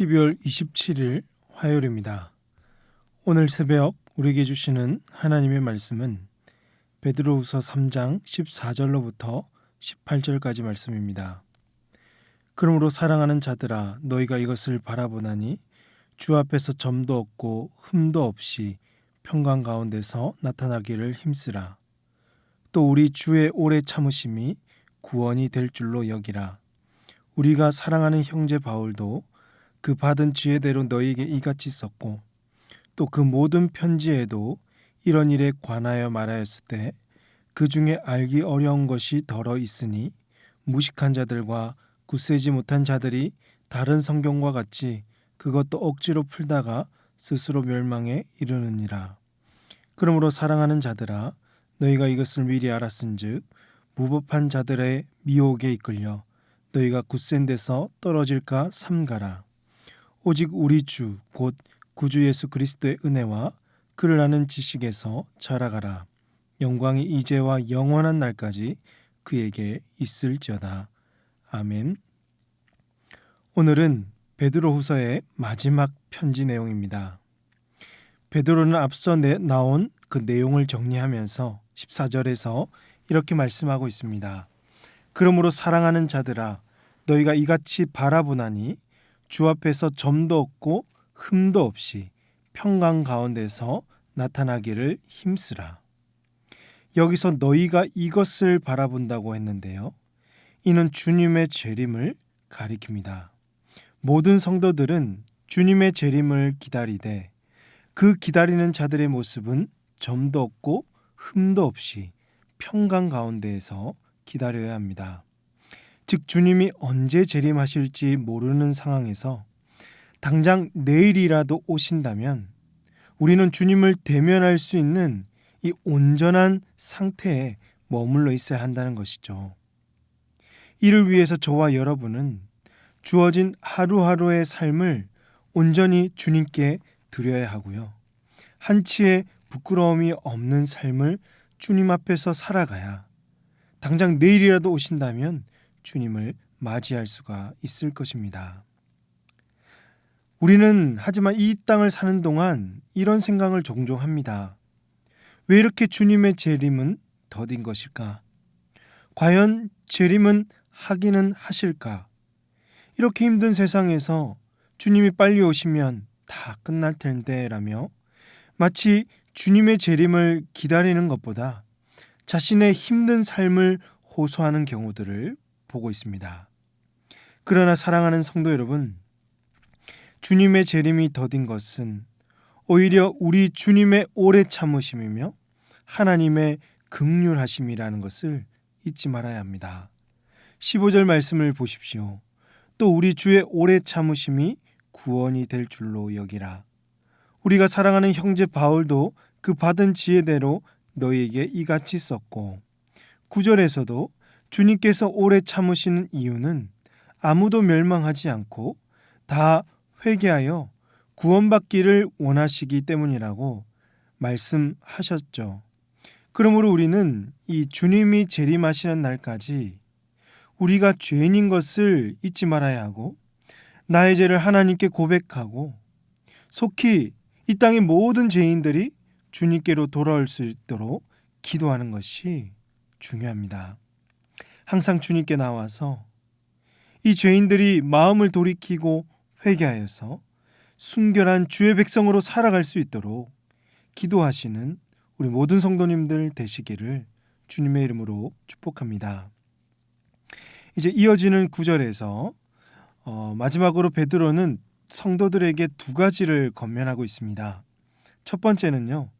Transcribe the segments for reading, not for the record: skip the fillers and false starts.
12월 27일 화요일입니다. 오늘 새벽 우리에게 주시는 하나님의 말씀은 베드로후서 3장 14절로부터 18절까지 말씀입니다. 그러므로 사랑하는 자들아 너희가 이것을 바라보나니 주 앞에서 점도 없고 흠도 없이 평강 가운데서 나타나기를 힘쓰라. 또 우리 주의 오래 참으심이 구원이 될 줄로 여기라. 우리가 사랑하는 형제 바울도 그 받은 지혜대로 너희에게 이같이 썼고 또 그 모든 편지에도 이런 일에 관하여 말하였을 때 그 중에 알기 어려운 것이 더러 있으니 무식한 자들과 굳세지 못한 자들이 다른 성경과 같이 그것도 억지로 풀다가 스스로 멸망에 이르느니라. 그러므로 사랑하는 자들아 너희가 이것을 미리 알았은즉 무법한 자들의 미혹에 이끌려 너희가 굳센 데서 떨어질까 삼가라. 오직 우리 주 곧 구주 예수 그리스도의 은혜와 그를 아는 지식에서 자라가라. 영광이 이제와 영원한 날까지 그에게 있을지어다. 아멘. 오늘은 베드로후서의 마지막 편지 내용입니다. 베드로는 앞서 나온 그 내용을 정리하면서 14절에서 이렇게 말씀하고 있습니다. 그러므로 사랑하는 자들아 너희가 이같이 바라보나니 주 앞에서 점도 없고 흠도 없이 평강 가운데서 나타나기를 힘쓰라. 여기서 너희가 이것을 바라본다고 했는데요. 이는 주님의 재림을 가리킵니다. 모든 성도들은 주님의 재림을 기다리되 그 기다리는 자들의 모습은 점도 없고 흠도 없이 평강 가운데에서 기다려야 합니다. 즉 주님이 언제 재림하실지 모르는 상황에서 당장 내일이라도 오신다면 우리는 주님을 대면할 수 있는 이 온전한 상태에 머물러 있어야 한다는 것이죠. 이를 위해서 저와 여러분은 주어진 하루하루의 삶을 온전히 주님께 드려야 하고요. 한치의 부끄러움이 없는 삶을 주님 앞에서 살아가야 당장 내일이라도 오신다면 주님을 맞이할 수가 있을 것입니다. 우리는 하지만 이 땅을 사는 동안 이런 생각을 종종 합니다. 왜 이렇게 주님의 재림은 더딘 것일까? 과연 재림은 하기는 하실까? 이렇게 힘든 세상에서 주님이 빨리 오시면 다 끝날 텐데 라며 마치 주님의 재림을 기다리는 것보다 자신의 힘든 삶을 호소하는 경우들을 보고 있습니다. 그러나 사랑하는 성도 여러분, 주님의 재림이 더딘 것은 오히려 우리 주님의 오래 참으심이며 하나님의 긍휼하심이라는 것을 잊지 말아야 합니다. 15절 말씀을 보십시오. 또 우리 주의 오래 참으심이 구원이 될 줄로 여기라. 우리가 사랑하는 형제 바울도 그 받은 지혜대로 너희에게 이같이 썼고 9절에서도 주님께서 오래 참으시는 이유는 아무도 멸망하지 않고 다 회개하여 구원받기를 원하시기 때문이라고 말씀하셨죠. 그러므로 우리는 이 주님이 재림하시는 날까지 우리가 죄인인 것을 잊지 말아야 하고 나의 죄를 하나님께 고백하고 속히 이 땅의 모든 죄인들이 주님께로 돌아올 수 있도록 기도하는 것이 중요합니다. 항상 주님께 나와서 이 죄인들이 마음을 돌이키고 회개하여서 순결한 주의 백성으로 살아갈 수 있도록 기도하시는 우리 모든 성도님들 되시기를 주님의 이름으로 축복합니다. 이제 이어지는 9절에서 마지막으로 베드로는 성도들에게 두 가지를 권면하고 있습니다. 첫 번째는요,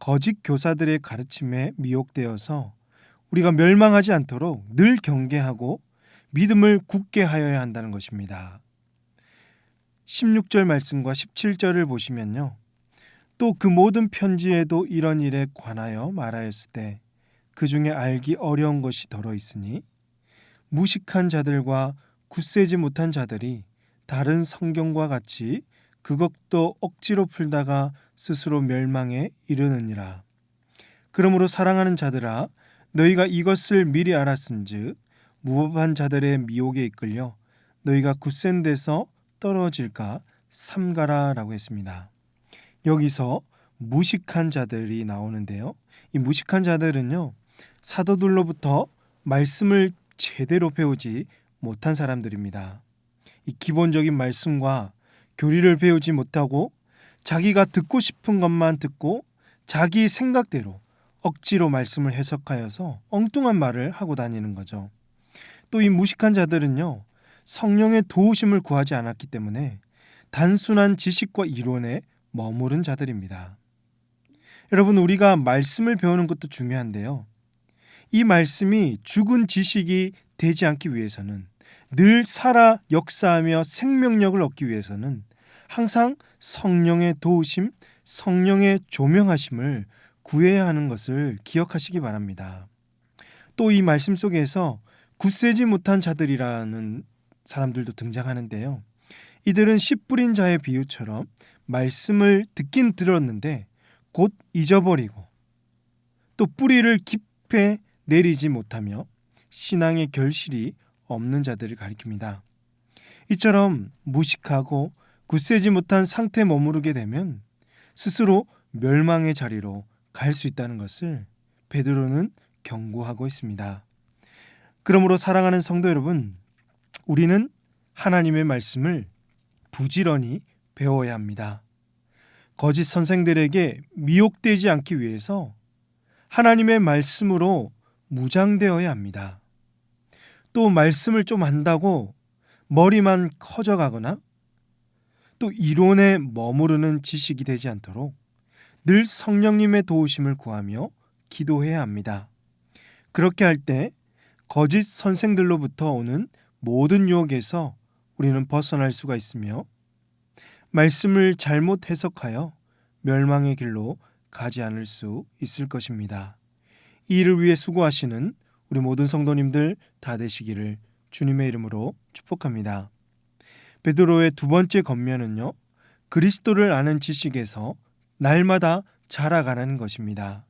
거짓 교사들의 가르침에 미혹되어서 우리가 멸망하지 않도록 늘 경계하고 믿음을 굳게 하여야 한다는 것입니다. 16절 말씀과 17절을 보시면요. 또 그 모든 편지에도 이런 일에 관하여 말하였을 때 그 중에 알기 어려운 것이 더러 있으니 무식한 자들과 굳세지 못한 자들이 다른 성경과 같이 그것도 억지로 풀다가 스스로 멸망에 이르느니라. 그러므로 사랑하는 자들아 너희가 이것을 미리 알았은즉 무법한 자들의 미혹에 이끌려 너희가 굳센 데서 떨어질까 삼가라라고 했습니다. 여기서 무식한 자들이 나오는데요. 이 무식한 자들은요, 사도들로부터 말씀을 제대로 배우지 못한 사람들입니다. 이 기본적인 말씀과 교리를 배우지 못하고 자기가 듣고 싶은 것만 듣고 자기 생각대로 억지로 말씀을 해석하여서 엉뚱한 말을 하고 다니는 거죠. 또 이 무식한 자들은요, 성령의 도우심을 구하지 않았기 때문에 단순한 지식과 이론에 머무른 자들입니다. 여러분, 우리가 말씀을 배우는 것도 중요한데요. 이 말씀이 죽은 지식이 되지 않기 위해서는, 늘 살아 역사하며 생명력을 얻기 위해서는 항상 성령의 도우심, 성령의 조명하심을 구해야 하는 것을 기억하시기 바랍니다. 또 이 말씀 속에서 굳세지 못한 자들이라는 사람들도 등장하는데요. 이들은 씨 뿌린 자의 비유처럼 말씀을 듣긴 들었는데 곧 잊어버리고 또 뿌리를 깊이 내리지 못하며 신앙의 결실이 없는 자들을 가리킵니다. 이처럼 무식하고 굳세지 못한 상태에 머무르게 되면 스스로 멸망의 자리로 갈 수 있다는 것을 베드로는 경고하고 있습니다. 그러므로 사랑하는 성도 여러분, 우리는 하나님의 말씀을 부지런히 배워야 합니다. 거짓 선생들에게 미혹되지 않기 위해서 하나님의 말씀으로 무장되어야 합니다. 또 말씀을 좀 안다고 머리만 커져가거나 또 이론에 머무르는 지식이 되지 않도록 늘 성령님의 도우심을 구하며 기도해야 합니다. 그렇게 할 때 거짓 선생들로부터 오는 모든 유혹에서 우리는 벗어날 수가 있으며 말씀을 잘못 해석하여 멸망의 길로 가지 않을 수 있을 것입니다. 이 일을 위해 수고하시는 우리 모든 성도님들 다 되시기를 주님의 이름으로 축복합니다. 베드로의 두 번째 권면은요, 그리스도를 아는 지식에서 날마다 자라가라는 것입니다.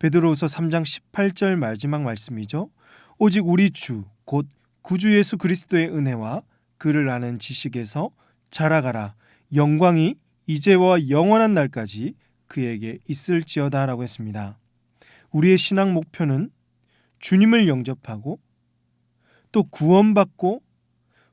베드로후서 3장 18절 마지막 말씀이죠. 오직 우리 주 곧 구주 예수 그리스도의 은혜와 그를 아는 지식에서 자라가라. 영광이 이제와 영원한 날까지 그에게 있을지어다 라고 했습니다. 우리의 신앙 목표는 주님을 영접하고 또 구원받고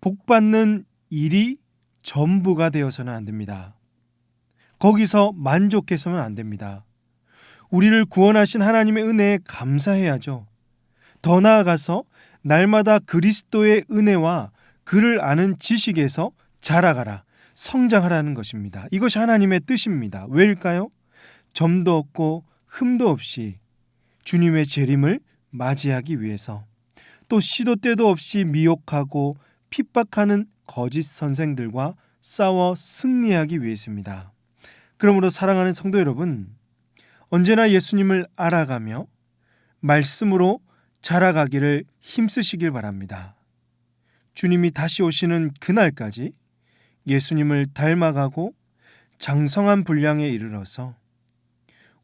복받는 일이 전부가 되어서는 안 됩니다. 거기서 만족해서는 안 됩니다. 우리를 구원하신 하나님의 은혜에 감사해야죠. 더 나아가서 날마다 그리스도의 은혜와 그를 아는 지식에서 자라가라, 성장하라는 것입니다. 이것이 하나님의 뜻입니다. 왜일까요? 점도 없고 흠도 없이 주님의 재림을 맞이하기 위해서, 또 시도 때도 없이 미혹하고 핍박하는 거짓 선생들과 싸워 승리하기 위해서입니다. 그러므로 사랑하는 성도 여러분, 언제나 예수님을 알아가며 말씀으로 자라가기를 힘쓰시길 바랍니다. 주님이 다시 오시는 그날까지 예수님을 닮아가고 장성한 분량에 이르러서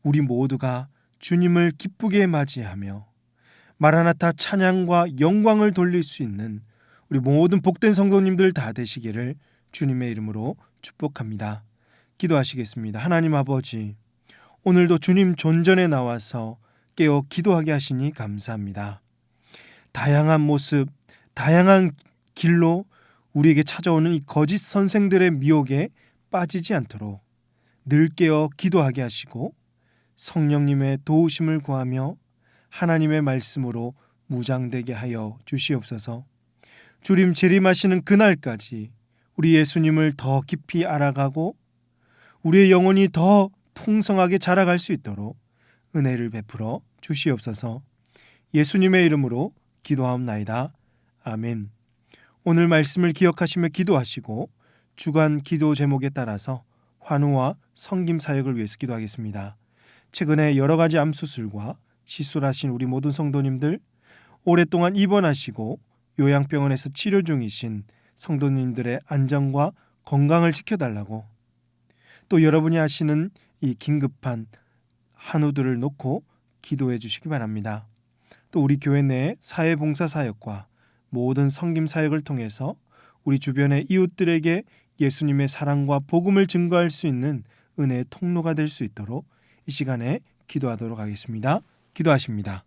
우리 모두가 주님을 기쁘게 맞이하며 마라나타 찬양과 영광을 돌릴 수 있는 우리 모든 복된 성도님들 다 되시기를 주님의 이름으로 축복합니다. 기도하시겠습니다. 하나님 아버지, 오늘도 주님 존전에 나와서 깨어 기도하게 하시니 감사합니다. 다양한 모습, 다양한 길로 우리에게 찾아오는 이 거짓 선생들의 미혹에 빠지지 않도록 늘 깨어 기도하게 하시고 성령님의 도우심을 구하며 하나님의 말씀으로 무장되게 하여 주시옵소서. 주님 재림하시는 그날까지 우리 예수님을 더 깊이 알아가고 우리의 영혼이 더 풍성하게 자라갈 수 있도록 은혜를 베풀어 주시옵소서. 예수님의 이름으로 기도하옵나이다. 아멘. 오늘 말씀을 기억하시며 기도하시고 주간 기도 제목에 따라서 환우와 성김 사역을 위해서 기도하겠습니다. 최근에 여러 가지 암 수술과 시술하신 우리 모든 성도님들, 오랫동안 입원하시고 요양병원에서 치료 중이신 성도님들의 안전과 건강을 지켜달라고, 또 여러분이 하시는 이 긴급한 한우들을 놓고 기도해 주시기 바랍니다. 또 우리 교회 내 사회봉사 사역과 모든 성김 사역을 통해서 우리 주변의 이웃들에게 예수님의 사랑과 복음을 증거할 수 있는 은혜의 통로가 될 수 있도록 이 시간에 기도하도록 하겠습니다. 기도하십니다.